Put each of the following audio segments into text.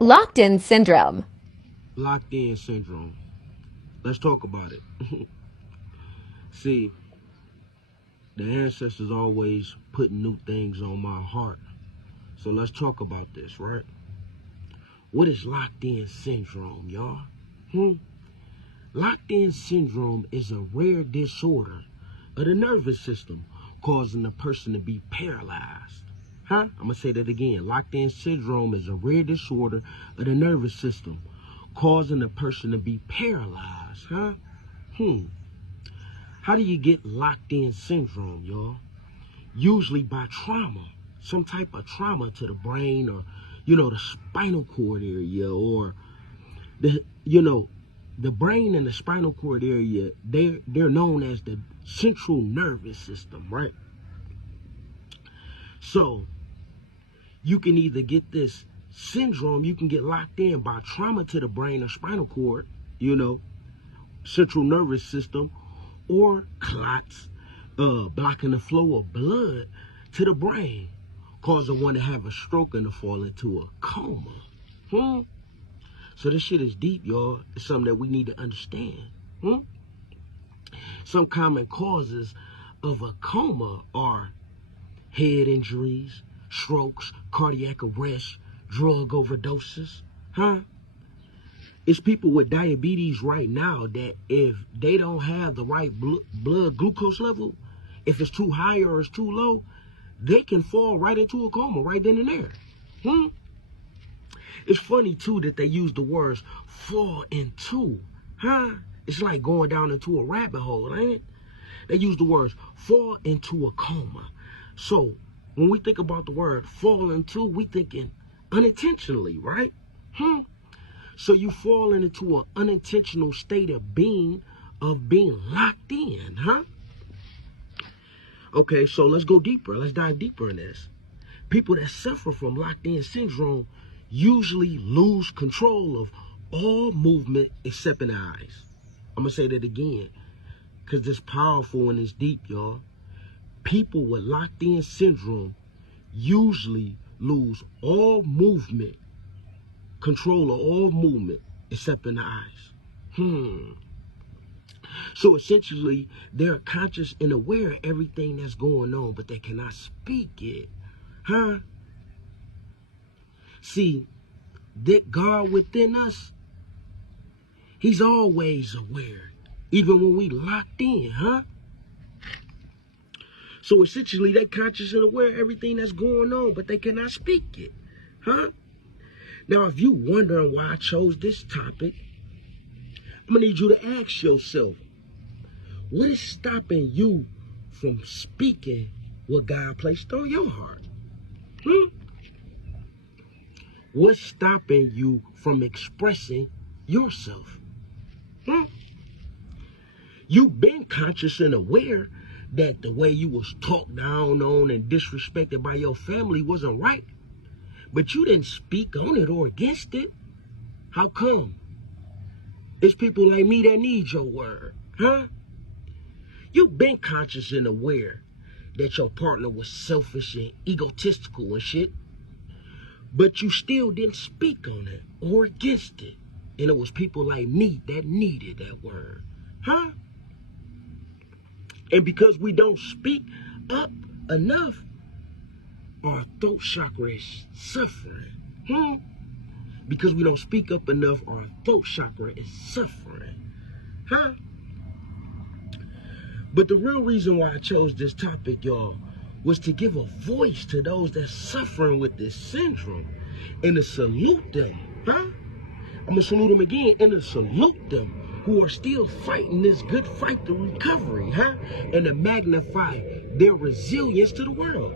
Locked-in syndrome. Locked in syndrome. Let's talk about it. See, the ancestors always put new things on my heart. So let's talk about this, right? What is locked in syndrome, y'all? Locked in syndrome is a rare disorder of the nervous system causing the person to be paralyzed. I'm going to say that again. Locked in syndrome is a rare disorder of the nervous system causing the person to be paralyzed. How do you get locked in syndrome, y'all? Usually by trauma, some type of trauma to the brain or, the spinal cord area or the brain and the spinal cord area, they're known as the central nervous system, right? So you can either get this syndrome, you can get locked in by trauma to the brain or spinal cord, central nervous system, or clots, blocking the flow of blood to the brain, causing one to have a stroke and to fall into a coma. So this shit is deep, y'all. It's something that we need to understand. Some common causes of a coma are head injuries, strokes, cardiac arrest, drug overdoses. It's people with diabetes right now that if they don't have the right blood glucose level, if it's too high or it's too low, they can fall right into a coma right then and there. It's funny too that they use the words fall into. It's like going down into a rabbit hole, ain't it? They use the words fall into a coma. So when we think about the word fall into, we thinking unintentionally, right? So you fall into an unintentional state of being locked in, Okay, so let's go deeper. Let's dive deeper in this. People that suffer from locked in syndrome usually lose control of all movement except in the eyes. I'm going to say that again because it's powerful and it's deep, y'all. People with locked in syndrome usually lose all movement, control of all movement except in the eyes. So essentially, they're conscious and aware of everything that's going on, but they cannot speak it. See, that God within us, he's always aware, even when we locked in, So essentially, they're conscious and aware of everything that's going on, but they cannot speak it, Now, if you wondering why I chose this topic, I'm gonna need you to ask yourself, what is stopping you from speaking what God placed on your heart? What's stopping you from expressing yourself? You've been conscious and aware that the way you was talked down on and disrespected by your family wasn't right, but you didn't speak on it or against it. How come? It's people like me that need your word, You've been conscious and aware that your partner was selfish and egotistical and shit, but you still didn't speak on it or against it. And it was people like me that needed that word, And because we don't speak up enough, our throat chakra is suffering. Because we don't speak up enough, our throat chakra is suffering. But the real reason why I chose this topic, y'all, was to give a voice to those that's suffering with this syndrome and to salute them, I'm going to salute them again and to salute them who are still fighting this good fight to recovery, and to magnify their resilience to the world.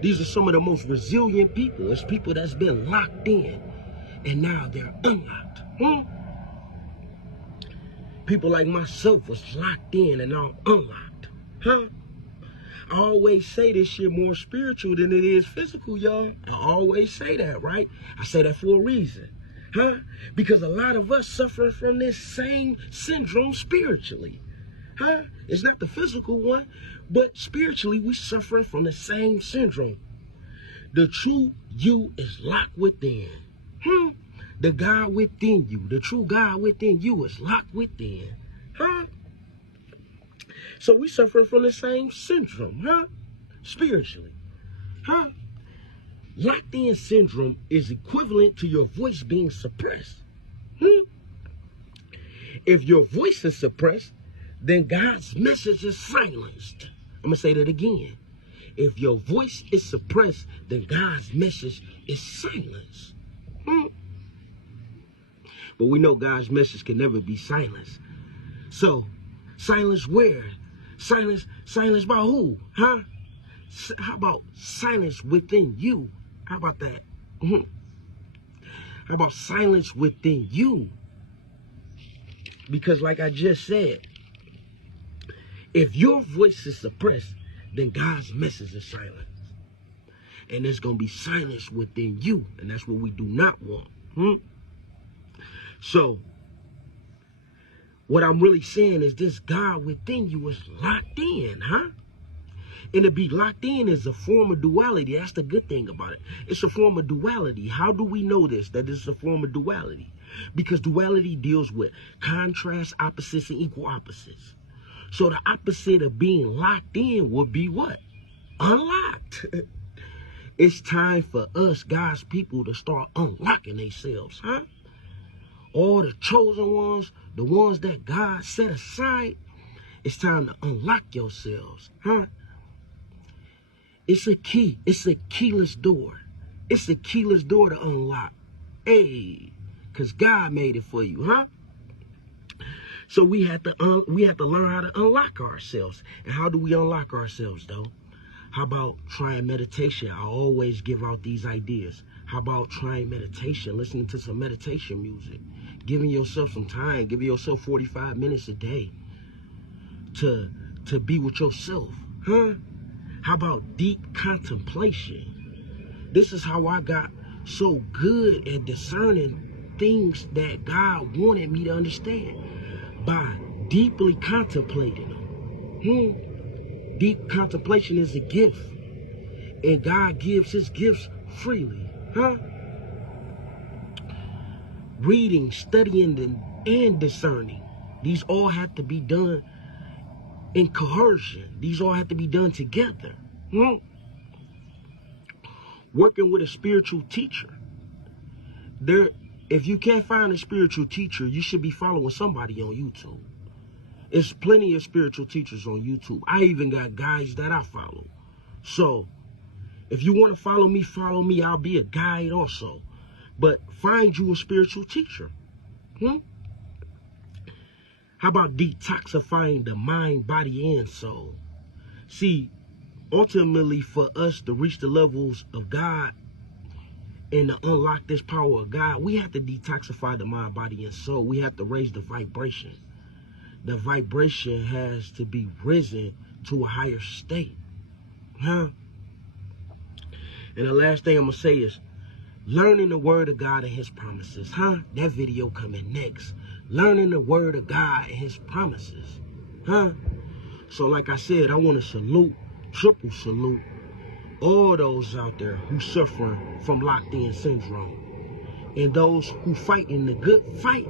These are some of the most resilient people. It's people that's been locked in and now they're unlocked. People like myself was locked in and now unlocked. I always say this shit more spiritual than it is physical, y'all. I always say that, right? I say that for a reason. Because a lot of us suffer from this same syndrome spiritually. It's not the physical one, but spiritually we suffer from the same syndrome. The true you is locked within. The God within you, the true God within you is locked within. Huh? So we suffer from the same syndrome, huh? Spiritually. Huh? Locked in syndrome is equivalent to your voice being suppressed. If your voice is suppressed, then God's message is silenced. I'm going to say that again. If your voice is suppressed, then God's message is silenced. But we know God's message can never be silenced. So, silence where? Silence by who? Huh? How about silence within you? How about that? How about silence within you? Because like I just said, if your voice is suppressed, then God's message is silent. And there's going to be silence within you. And that's what we do not want. So, what I'm really saying is this God within you is locked in, huh? And to be locked in is a form of duality. That's the good thing about it. It's a form of duality. How do we know this, that it's a form of duality? Because duality deals with contrast, opposites, and equal opposites. So the opposite of being locked in would be what? Unlocked. It's time for us, God's people, to start unlocking themselves, huh? All the chosen ones, the ones that God set aside, it's time to unlock yourselves, huh? It's a key. It's a keyless door. It's a keyless door to unlock. Hey, because God made it for you, huh? So we have to learn how to unlock ourselves. And how do we unlock ourselves, though? How about trying meditation? I always give out these ideas. How about trying meditation, listening to some meditation music, giving yourself some time, giving yourself 45 minutes a day to be with yourself, huh? How about deep contemplation? This is how I got so good at discerning things that God wanted me to understand, by deeply contemplating them. Deep contemplation is a gift, and God gives his gifts freely, huh? Reading, studying, and discerning. These all have to be done in coercion. These all have to be done together. Working with a spiritual teacher. If you can't find a spiritual teacher, you should be following somebody on YouTube. There's plenty of spiritual teachers on YouTube. I even got guys that I follow. So, if you want to follow me. I'll be a guide also. But find you a spiritual teacher. How about detoxifying the mind, body, and soul? See, ultimately for us to reach the levels of God and to unlock this power of God, we have to detoxify the mind, body, and soul. We have to raise the vibration. The vibration has to be risen to a higher state. Huh? And the last thing I'm going to say is learning the word of God and his promises. Huh? That video coming next. Learning the word of God and his promises. Huh? So like I said, I want to salute, triple salute, all those out there who suffering from locked-in syndrome. And those who fighting the good fight,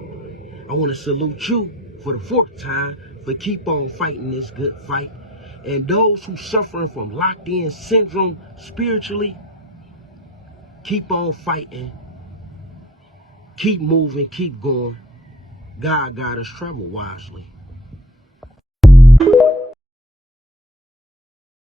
I want to salute you for the 4th time for keep on fighting this good fight. And those who suffering from locked-in syndrome spiritually, keep on fighting, keep moving, keep going. God got us, travel wisely.